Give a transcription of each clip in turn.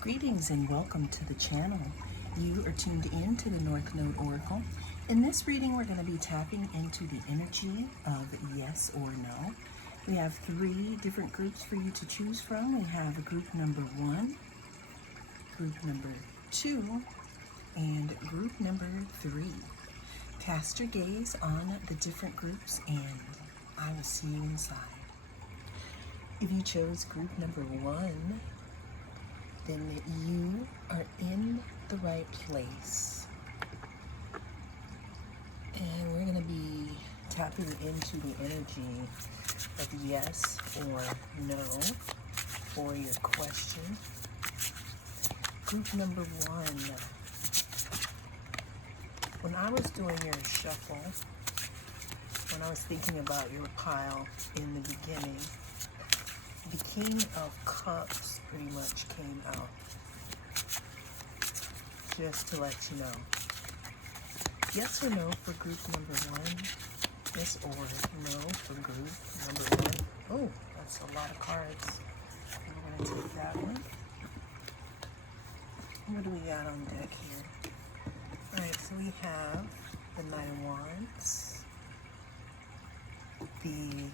Greetings and welcome to the channel. You are tuned in to the North Node Oracle. In this reading, we're going to be tapping into the energy of yes or no. We have 3 different groups for you to choose from. We have group number 1, group number 2, and group number 3. Cast your gaze on the different groups and I will see you inside. If you chose group number 1, then you are in the right place. And we're going to be tapping into the energy of yes or no for your question. Group number 1. When I was doing your shuffle, when I was thinking about your pile in the beginning, the King of Cups pretty much came out. Just to let you know. Yes or no for group number 1. Yes or no for group number 1. Oh, that's a lot of cards. We're going to take that one. What do we got on deck here? Alright, so we have the Knight of Wands. The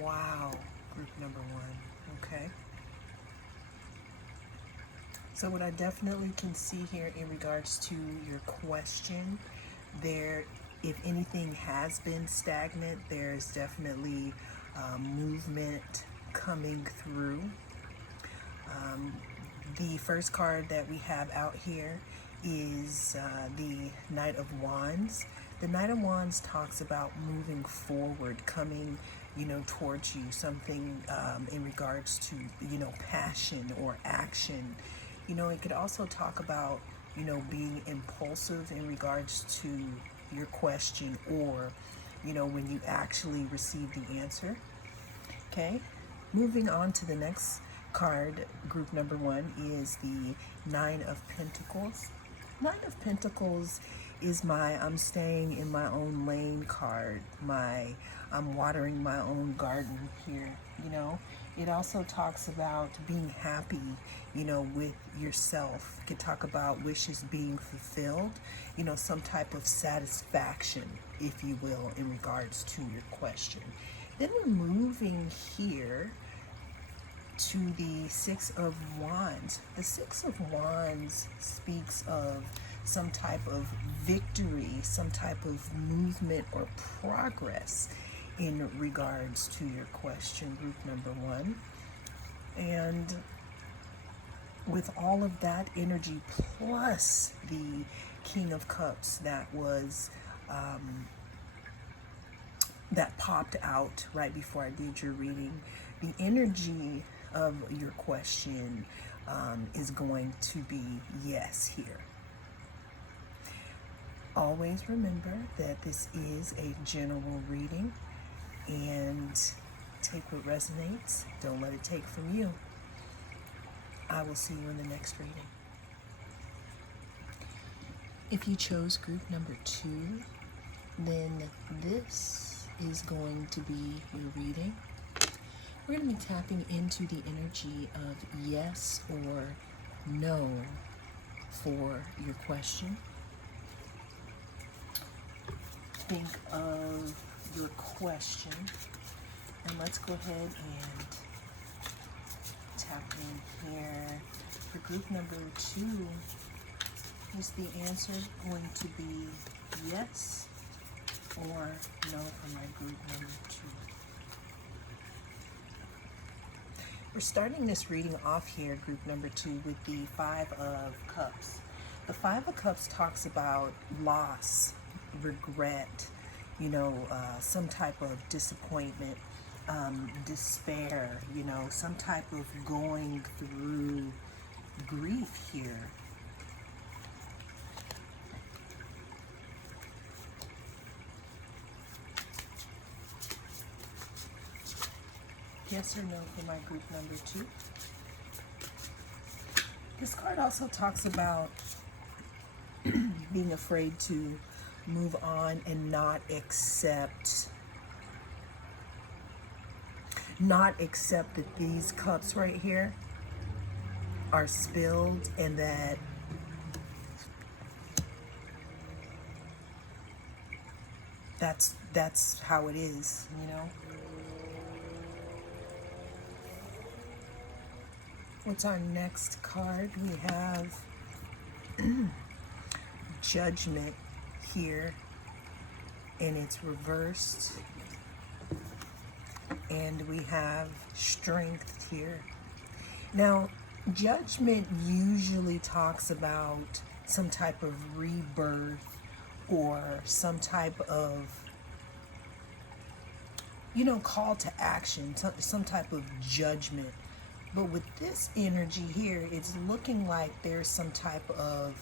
Wow, group number 1, okay. So what I definitely can see here in regards to your question, if anything has been stagnant, there's definitely movement coming through. The first card that we have out here is the Knight of Wands. The Knight of Wands talks about moving forward, coming towards you, something in regards to, passion or action. It could also talk about, being impulsive in regards to your question or, when you actually receive the answer. Okay, moving on to the next card, group number 1 is the Nine of Pentacles. Nine of Pentacles is my I'm staying in my own lane card, I'm watering my own garden here. It also talks about being happy, with yourself. It could talk about wishes being fulfilled, some type of satisfaction, if you will, in regards to your question. Then we're moving here to the Six of Wands. The Six of Wands speaks of some type of victory, some type of movement or progress in regards to your question, group number 1. And with all of that energy plus the King of Cups that was that popped out right before I did your reading, the energy of your question is going to be yes here. Always remember that this is a general reading, and take what resonates. Don't let it take from you. I will see you in the next reading. If you chose group number 2, then this is going to be your reading. We're going to be tapping into the energy of yes or no for your question. Think of your question, and let's go ahead and tap in here. For group number 2, is the answer going to be yes or no for my group number 2? We're starting this reading off here, group number 2, with the Five of Cups. The Five of Cups talks about loss, regret, some type of disappointment, despair, some type of going through grief here. Yes or no for my group number 2? This card also talks about being afraid to move on and not accept that these cups right here are spilled, and that's how it is, you know. What's our next card? We have Judgment here, and it's reversed. And we have Strength here. Now, Judgment usually talks about some type of rebirth or some type of, you know, call to action, some type of judgment. But with this energy here, it's looking like there's some type of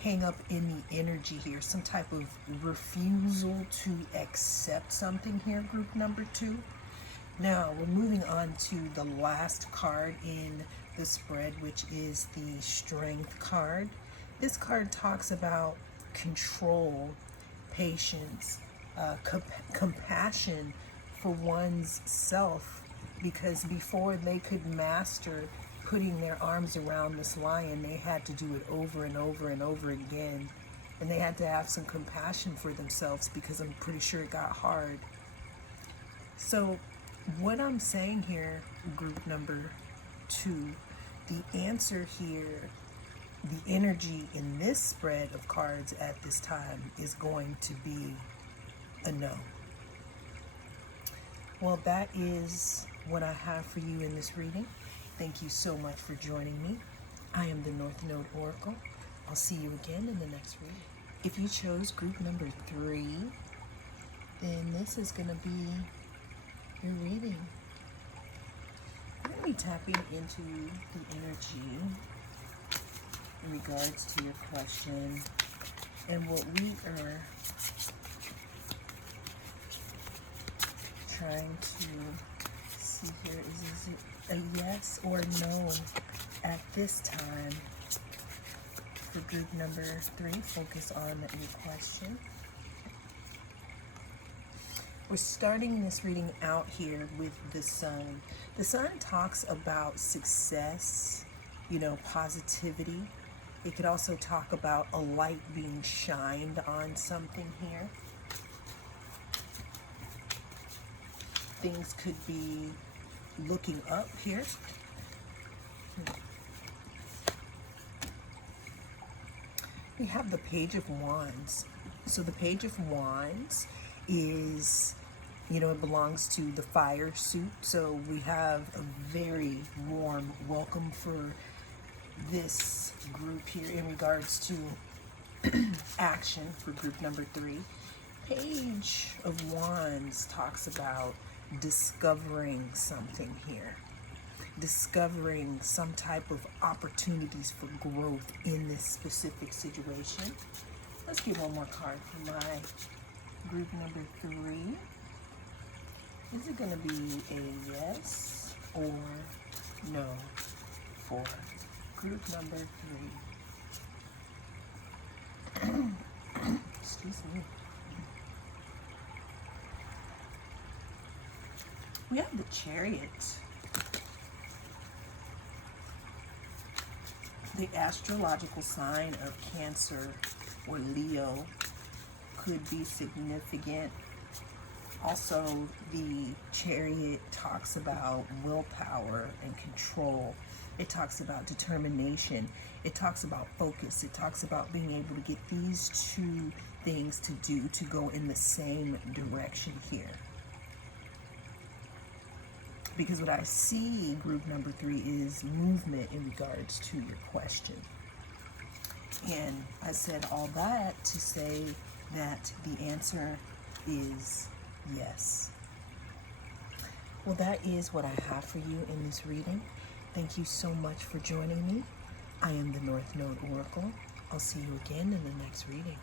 hang up in the energy here, some type of refusal to accept something here, group number 2. Now, we're moving on to the last card in the spread, which is the Strength card. This card talks about control, patience, compassion for one's self, because before they could master putting their arms around this lion, they had to do it over and over and over again. And they had to have some compassion for themselves, because I'm pretty sure it got hard. So what I'm saying here, group number 2, the answer here, the energy in this spread of cards at this time is going to be a no. Well, that is what I have for you in this reading. Thank you so much for joining me. I am the North Node Oracle. I'll see you again in the next reading. If you chose group number 3, then this is going to be your reading. We're going to be tapping into the energy in regards to your question, and what we are trying to see here is it a yes or no at this time for group number 3. Focus on your question. We're starting this reading out here with the Sun. The Sun talks about success, you know, positivity. It could also talk about a light being shined on something here. Things could be looking up here. We have the Page of Wands. So the Page of Wands is, you know, it belongs to the fire suit. So we have a very warm welcome for this group here in regards to action for group number 3. Page of Wands talks about discovering something here, discovering some type of opportunities for growth in this specific situation. Let's get one more card for my group number 3. Is it going to be a yes or no for group number 3? Excuse me. We have the Chariot. The astrological sign of Cancer or Leo could be significant. Also, the Chariot talks about willpower and control. It talks about determination. It talks about focus. It talks about being able to get these 2 things to do to go in the same direction here. Because what I see, group number 3, is movement in regards to your question. And I said all that to say that the answer is yes. Well, that is what I have for you in this reading. Thank you so much for joining me. I am the North Node Oracle. I'll see you again in the next reading.